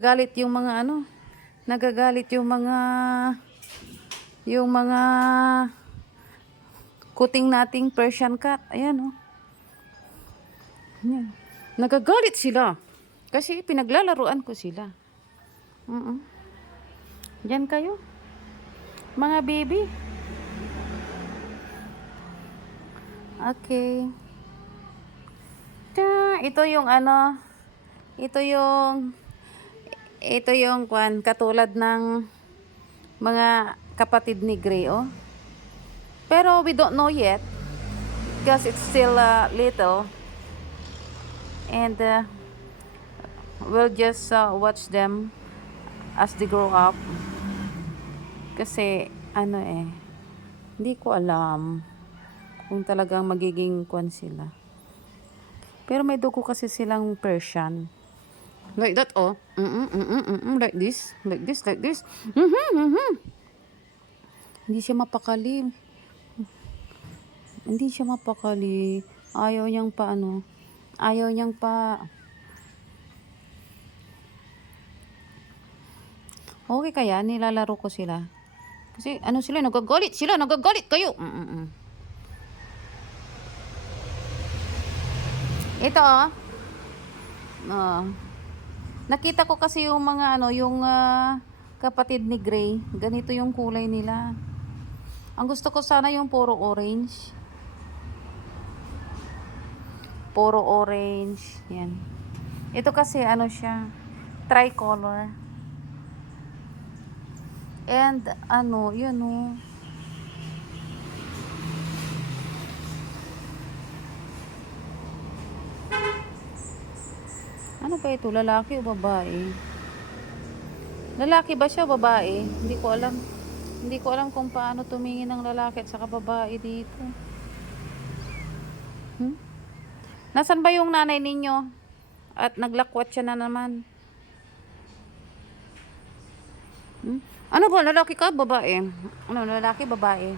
Galit yung mga ano, nagagalit yung mga kuting nating Persian cat. Ayan oh. Ayan. Nagagalit sila. Kasi pinaglalaruan ko sila. Diyan kayo. Mga baby. Okay. Ito yung ano, ito yung kwan, katulad ng mga kapatid ni Gray, oh. Pero we don't know yet because it's still little. And we'll just watch them as they grow up. Kasi ano hindi ko alam kung talagang magiging kwan sila. Pero may dugo kasi silang Persian. Like that, oh. Like this. Like this, like this. Hindi siya mapakali. Hindi siya mapakali. Ayaw niyang pa ano. Ayaw niyang pa. Okay kaya, nilalaro ko sila. Kasi ano sila, nagagalit sila. Nagagalit kayo. Ito, oh. Nakita ko kasi yung mga ano, yung kapatid ni Gray. Ganito yung kulay nila. Ang gusto ko sana yung puro orange. Puro orange. Yan. Ito kasi ano siya, tricolor. And ano, yun oh. Ano ba ito? Lalaki o babae? Lalaki ba siya o babae? Hindi ko alam. Hindi ko alam kung paano tumingin ng lalaki at saka babae dito. Nasaan ba yung nanay ninyo? At naglakwat siya na naman. Ano ba? Lalaki ka? Babae? Ano? Lalaki? Babae?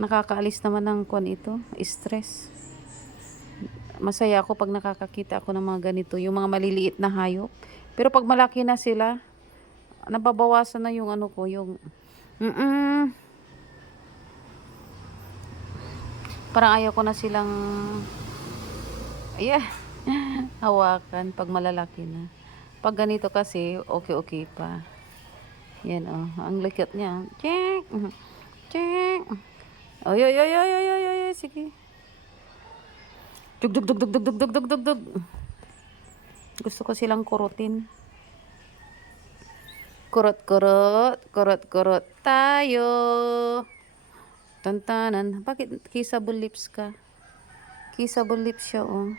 Nakakaalis naman ng kwan ito. Stress. Masaya ako pag nakakakita ako ng mga ganito. Yung mga maliliit na hayop. Pero pag malaki na sila, nababawasan na yung ano ko. Yung parang ayaw ko na silang hawakan pag malalaki na. Pag ganito kasi, okay pa. Yan oh, ang likot niya. Check. Check. Oy, oy, oy, oy, oy, oy, oy, sige. Dug, dug, dug, dug, dug, dug, dug, dug, dug, dug. Gusto ko silang kurutin. Kurot, kurot. Kurot, kurot tayo. Tantanan. Bakit kissable lips ka? Kissable lips siya, oh.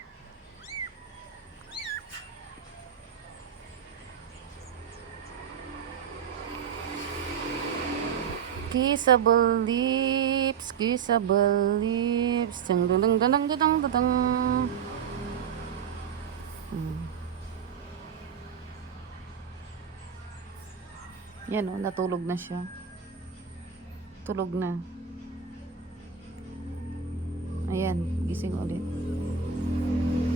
Kissable lips, kissable lips. Dang dang dang dang dang dang dang. Yan oh, natulog na siya. Tulog na. Ayan, gising ulit.